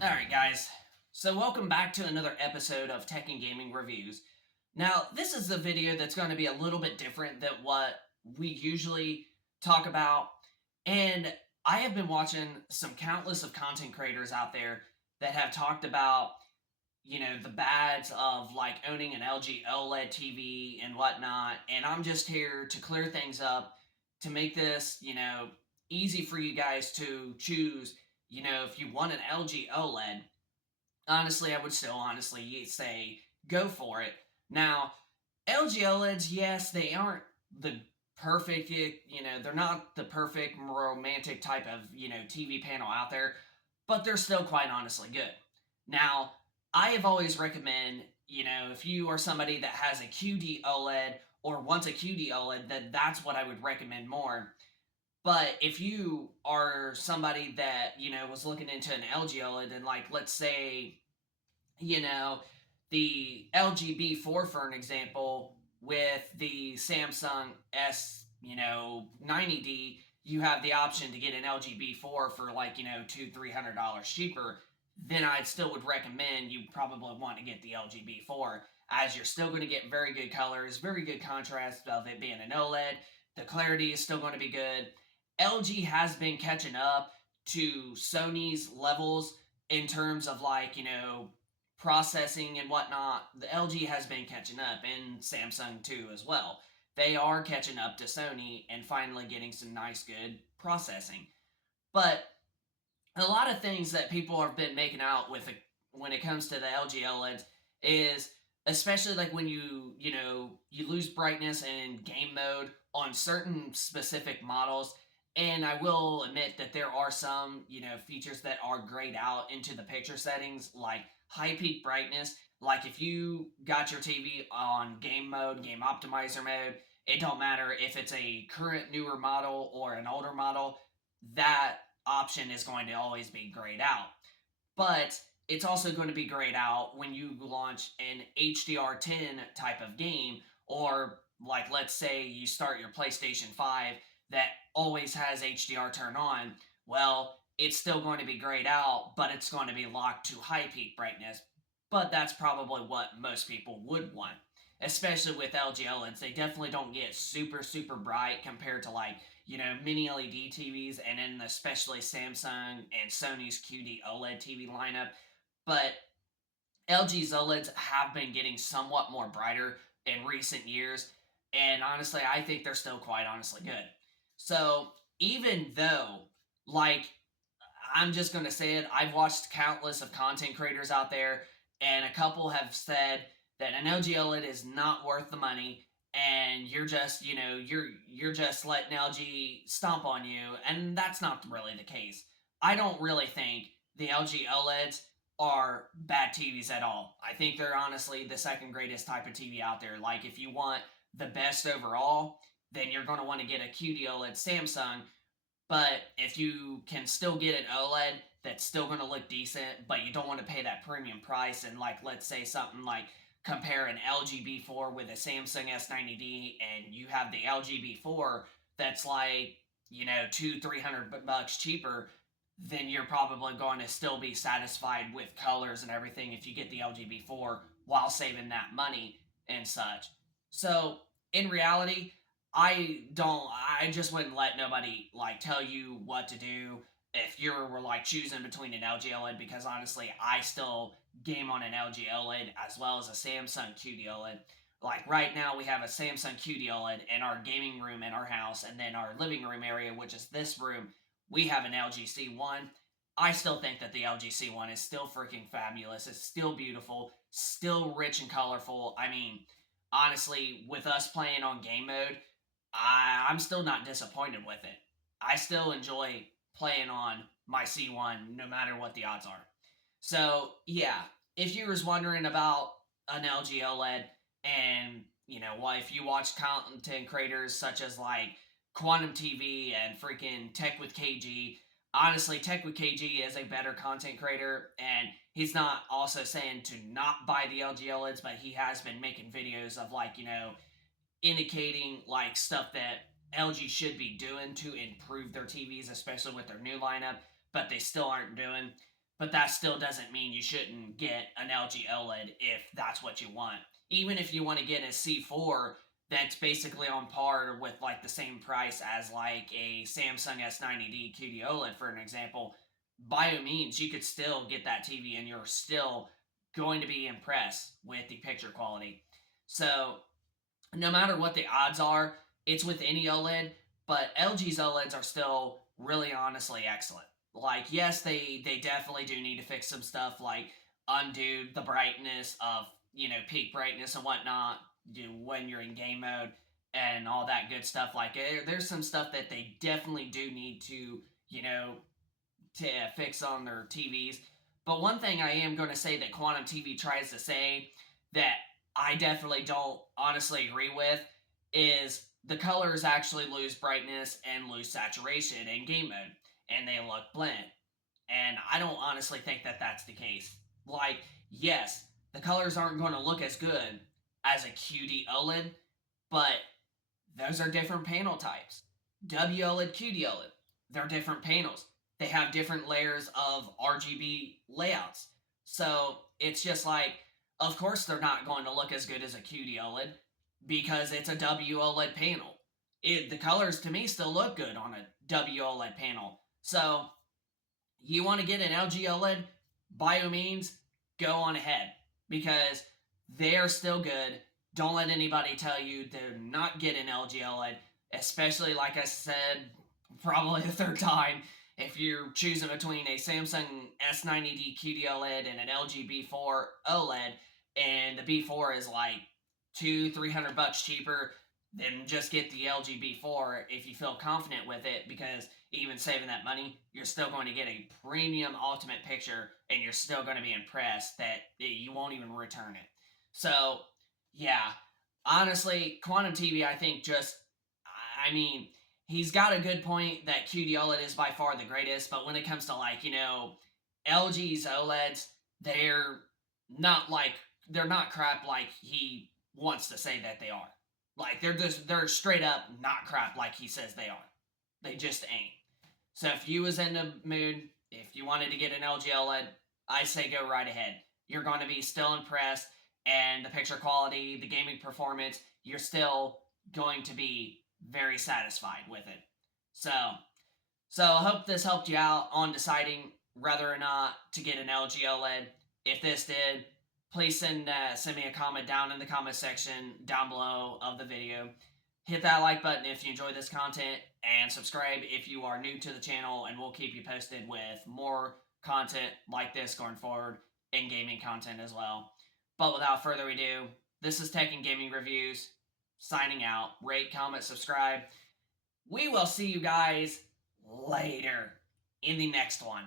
Alright guys, so welcome back to another episode of Tech and Gaming Reviews. Now, this is the video that's going to be a little bit different than what we usually talk about, and I have been watching some countless of content creators out there that have talked about, the bads of like owning an LG OLED TV and whatnot, and I'm just here to clear things up, to make this, easy for you guys to choose, if you want an LG OLED. Honestly, I would still honestly say go for it. Now, LG OLEDs, yes, they aren't the perfect, they're not the perfect romantic type of, TV panel out there, but they're still quite honestly good. Now, I have always recommend, if you are somebody that has a QD OLED or wants a QD OLED, then that's what I would recommend more. But if you are somebody that, was looking into an LG OLED and like, let's say, you know, the LG B4 for an example, with the Samsung S, 90D, you have the option to get an LG B4 for like, $200-300 cheaper. Then I still would recommend you probably want to get the LG B4, as you're still going to get very good colors, very good contrast of it being an OLED. The clarity is still going to be good. LG has been catching up to Sony's levels in terms of like, processing and whatnot. The LG has been catching up, and Samsung too as well. They are catching up to Sony and finally getting some nice, good processing. But a lot of things that people have been making out with when it comes to the LG OLEDs is, especially like when you lose brightness in game mode on certain specific models. And I will admit that there are some, features that are grayed out into the picture settings, like high peak brightness. Like if you got your TV on game mode, game optimizer mode, it don't matter if it's a current newer model or an older model, that option is going to always be grayed out. But it's also going to be grayed out when you launch an HDR10 type of game, or like let's say you start your PlayStation 5 that always has HDR turned on. Well, it's still going to be grayed out, but it's going to be locked to high peak brightness. But that's probably what most people would want, especially with LG OLEDs. They definitely don't get super, super bright compared to like, mini LED TVs, and then especially Samsung and Sony's QD OLED TV lineup. But LG's OLEDs have been getting somewhat more brighter in recent years, and honestly, I think they're still quite honestly good. So, even though, like, I'm just going to say it, I've watched countless of content creators out there, and a couple have said that an LG OLED is not worth the money, and you're just, you're just letting LG stomp on you, and that's not really the case. I don't really think the LG OLEDs are bad TVs at all. I think they're honestly the second greatest type of TV out there. Like, if you want the best overall, then you're going to want to get a QD OLED Samsung. But if you can still get an OLED that's still going to look decent, but you don't want to pay that premium price, and like, let's say something like compare an LG B4 with a Samsung S90D, and you have the LG B4 that's like, $200-300 cheaper, then you're probably going to still be satisfied with colors and everything if you get the LG B4 while saving that money and such. So, in reality, I just wouldn't let nobody like tell you what to do if you were like choosing between an LG OLED, because honestly, I still game on an LG OLED as well as a Samsung QD OLED. Like right now, we have a Samsung QD OLED in our gaming room in our house, and then our living room area, which is this room, we have an LG C1. I still think that the LG C1 is still freaking fabulous. It's still beautiful, still rich and colorful. I mean, honestly, with us playing on game mode, I'm still not disappointed with it. I still enjoy playing on my C1 no matter what the odds are. So, yeah, if you was wondering about an LG OLED, and, if you watch content creators such as like Quantum TV and freaking Tech with KG, honestly, Tech with KG is a better content creator, and he's not also saying to not buy the LG OLEDs, but he has been making videos of like, indicating like stuff that LG should be doing to improve their TVs, especially with their new lineup, but they still aren't doing. but that still doesn't mean you shouldn't get an LG OLED if that's what you want. Even if you want to get a C4 that's basically on par with like the same price as like a Samsung S90D QD OLED, for an example, by all means, you could still get that TV and you're still going to be impressed with the picture quality. So, no matter what the odds are, it's with any OLED, but LG's OLEDs are still really honestly excellent. Like, yes, they definitely do need to fix some stuff, like undo the brightness of, peak brightness and whatnot when you're in game mode and all that good stuff. Like, there's some stuff that they definitely do need to, to fix on their TVs. But one thing I am going to say that Quantum TV tries to say that I definitely don't honestly agree with is the colors actually lose brightness and lose saturation in game mode, and they look blended. And I don't honestly think that that's the case. Like, yes, the colors aren't going to look as good as a QD OLED, but those are different panel types. WOLED, QD OLED, they're different panels. They have different layers of RGB layouts. So it's just like, of course, they're not going to look as good as a QD OLED because it's a WOLED panel. The colors to me still look good on a WOLED panel. So you want to get an LG OLED, by all means, go on ahead because they're still good. Don't let anybody tell you to not get an LG OLED, especially like I said, probably the third time. If you're choosing between a Samsung S90D QD OLED and an LG B4 OLED, and the B4 is like $200-300 cheaper, then just get the LG B4 if you feel confident with it, because even saving that money, you're still going to get a premium ultimate picture and you're still going to be impressed that you won't even return it. So, yeah, honestly, Quantum TV, I think he's got a good point that QD OLED is by far the greatest, but when it comes to LG's OLEDs, they're not crap like he wants to say that they are. Like, they're straight up not crap like he says they are. They just ain't. So if you was in the mood, if you wanted to get an LG OLED, I say go right ahead. You're going to be still impressed, and the picture quality, the gaming performance, you're still going to be very satisfied with it. So I hope this helped you out on deciding whether or not to get an LG OLED. If this did, please send me a comment down in the comment section down below of the video. Hit that like button if you enjoy this content, and subscribe if you are new to the channel, and we'll keep you posted with more content like this going forward, and gaming content as well. But without further ado, this is Tech and Gaming Reviews, signing out. Rate, comment, subscribe. We will see you guys later in the next one.